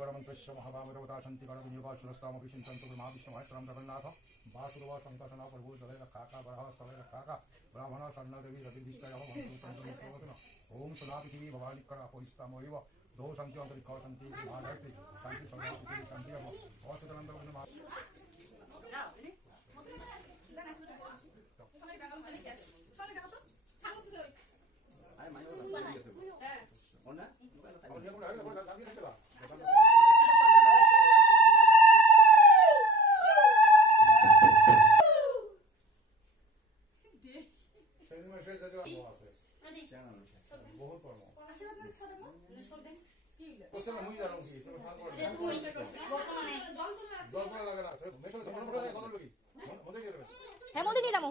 गणमन्त्रस्य महाभागवता शान्ति गणविनियोगाशुरस्तामपि चिन्तन्तु महाविष्णुमहेश्वरं जगन्नाथ वासुदेव शङ्करशना प्रभु जलेन काका बरह स्थलेन काका ब्राह्मण शरणदेवी रविदिष्टयः ओम सदा पृथिवी भवानिकरा परिस्तामैव दो शान्ति अन्तरिक्ष शान्ति महाधरति शान्ति सदा पृथिवी शान्ति अवसतनन्दं बहुत হ্যাঁ মন্দির নিয়ে যাবো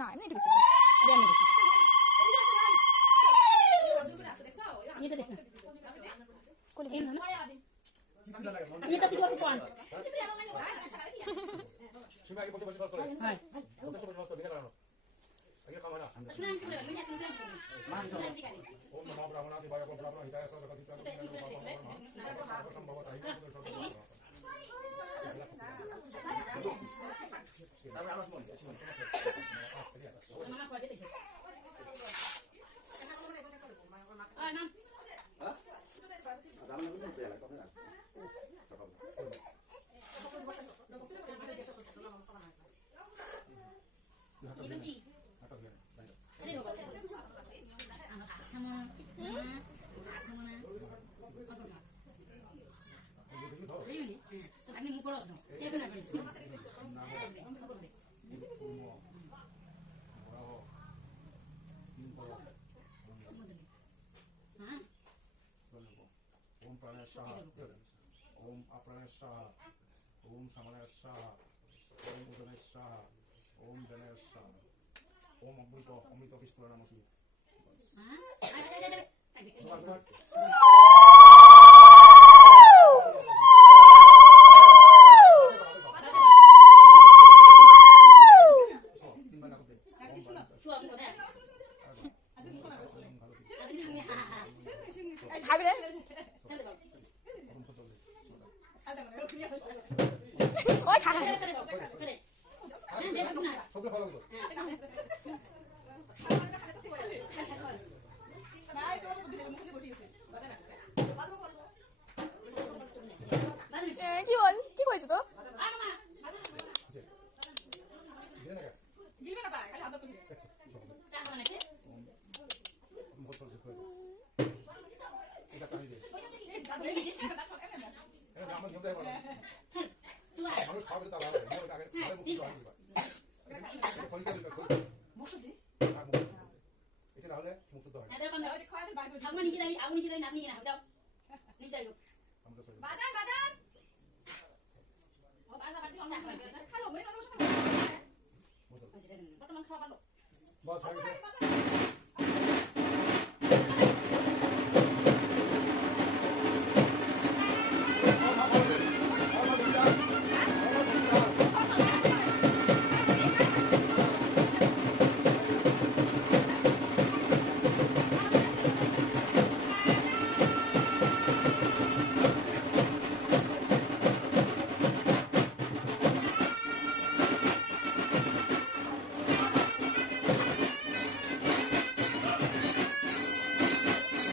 না এমনি একটু এটা কিছু আর কোন তুমি আগে বসে বসে ক্লাস করে হ্যাঁ বসে বসে ক্লাস করে দেখে নাও আগে কাম হয় না ওম নমো ব্রাহ্মণাদি বায় ব্রাহ্মণ হিতায় সব কথিত সম্ভবত ओम प्राणाय स्वाहा ओम अप्राणाय स्वाहा ओम समानाय स्वाहा ओम उदनाय स्वाहा ओम धनाय स्वाहा ओम अमृत विष्णु नमः কি বল কি কইছো তো बस